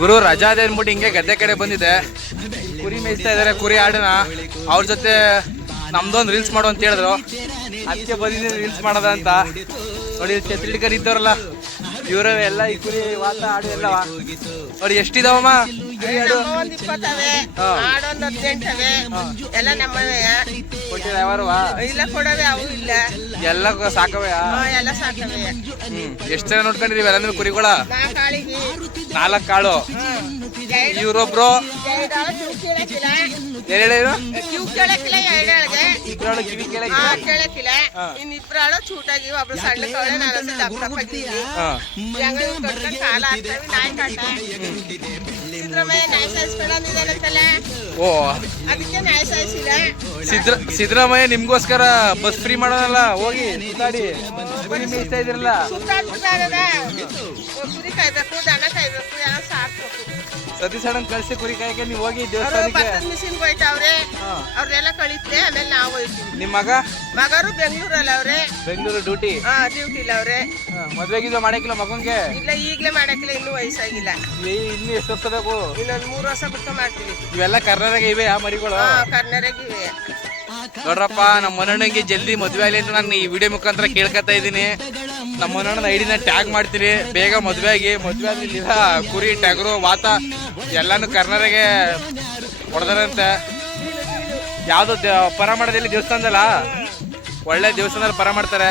ಗುರು ರಜಾ ಅದೇ ಅಂದ್ಬಿಟ್ಟು ಹಿಂಗೆ ಗದ್ದೆ ಕಡೆ ಬಂದಿದೆ. ಕುರಿ ಮೇಯಿಸ್ತಾ ಇದಾರೆ, ಕುರಿ ಆಡೋಣ ಅವ್ರ ಜೊತೆ ನಮ್ದೊಂದು ರೀಲ್ಸ್ ಮಾಡು ಅಂತ ಹೇಳಿದ್ರು. ಅದಕ್ಕೆ ಬಂದಿದ್ದೀನಿ ರೀಲ್ಸ್ ಮಾಡೋದ ಅಂತ. ನೋಡಿ ಛತ್ರಿಡ್ಕರ್ ಇದ್ದವ್ರಲ್ಲ ಇವರೇ ಎಲ್ಲ ಈ ಕುರಿ ವಾತ ಆಡು ಎಲ್ಲವ. ನೋಡಿ ಎಷ್ಟಿದಾವಮ್ಮ ಕುರಿ ಆಡು? ಎಲ್ಲ ಸಾಕವೆ. ಎಷ್ಟ್ ಜನ ನೋಡ್ಕೊಂಡಿದೀವಿ ಎಲ್ಲ ಕುರಿಗಳ? 4 ಕಾಳು. ಇವ್ರೊಬ್ರು ಇನ್ನಿಬ್ರಾಳು ಚೂಟಾಗಿ ಒಬ್ರು ಸಣ್ಣ ಕವಳೆ ನಾಲ್ಕು ದಪ್ಪ ಓ ಅದಕ್ಕೆ ಸಿದ್ದರಾಮಯ್ಯ ನಿಮ್ಗೋಸ್ಕರ ಬಸ್ ಫ್ರೀ ಮಾಡೋದಲ್ಲ, ಹೋಗಿ ಸುತ್ತಾಡಿ ಕುರಿ ಮೇಯಿಸ್ತಾ ಇದ್ರಲ್ಲ. ಕುರಿ ಕಾಯ್ಬೇಕು, ದನ ಕಾಯ್ಬೇಕು, ಎಲ್ಲ ಸಾಕ್ಬೇಕು. ಸತೀಶ್ ಅಣ್ಣನ್ ಕಳ್ಸಿ ಕುರಿ ಕಾಯಕ್ಕೆ ನೀವು ಹೋಗಿ ದೇವಸ್ಥಾನಕ್ಕೆ. ಮಿಷಿನ್ ಹೋಯ್ತಾವ್ರೆ, ಅವ್ರನ್ನೆಲ್ಲ ಕಳಿತ್ರೆ ಆಮೇಲೆ ನಾವು ಹೋಯ್ತೀವಿ. ನಿಮ್ ಮಗರು ಬೆಂಗಳೂರಲ್ಲಿ ಅವ್ರೆ. ಬೆಂಗಳೂರು ಡ್ಯೂಟಿ ಡ್ಯೂಟಿಲ್ಲ ಅವ್ರೆ. ಮದ್ವೆಗಿದ್ವ ಮಾಡಕ್ಕಿಲ್ಲ ಮಗಂಗೆ? ಇಲ್ಲ ಈಗ್ಲೇ ಮಾಡಕ್ಕಿಲ್ಲ, ಇನ್ನೂ ವಯಸ್ಸಾಗಿಲ್ಲ. ಇನ್ನು ಎಷ್ಟು ವರ್ಷ ಬೇಕು? ಇನ್ನೊಂದು 3 ವರ್ಷ ಬಿಟ್ಟು ಮಾಡ್ತೀವಿ. ಇವೆಲ್ಲ ಕರ್ನಾಟಕ ಇವೆ ಆ ಮರಿಗಳು? ಕರ್ನಾಟಕ ಇವೆ. ನೋಡ್ರಪ್ಪ, ನಮ್ಮ ಮನಣ್ಣಂಗೆ ಜಲ್ದಿ ಮದ್ವೆ ಆಗಲಿ ಅಂತ ನಾನು ಈ ವಿಡಿಯೋ ಮುಖಾಂತರ ಕೇಳ್ಕೊತಾ ಇದ್ದೀನಿ. ನಮ್ಮ ಮನಣ್ಣನ ಐಡಿನ ಟ್ಯಾಗ್ ಮಾಡ್ತೀನಿ, ಬೇಗ ಮದ್ವೆ ಆಗಿ. ಮದ್ವೆ ಆಗಲಿಲ್ಲ ಕುರಿ ಟ್ಯಾಗ್ರು ವಾತ ಎಲ್ಲಾನು ಕರ್ನಾಟಕ ಹೊಡೆದಾರಂತೆ. ಯಾವ್ದು ಪರ ಮಾಡೋದಿಲ್ಲ ದೇವಸ್ಥಾನದಲ್ಲ, ಒಳ್ಳೆ ದೇವಸ್ಥಾನದಲ್ಲಿ ಪರ ಮಾಡ್ತಾರೆ.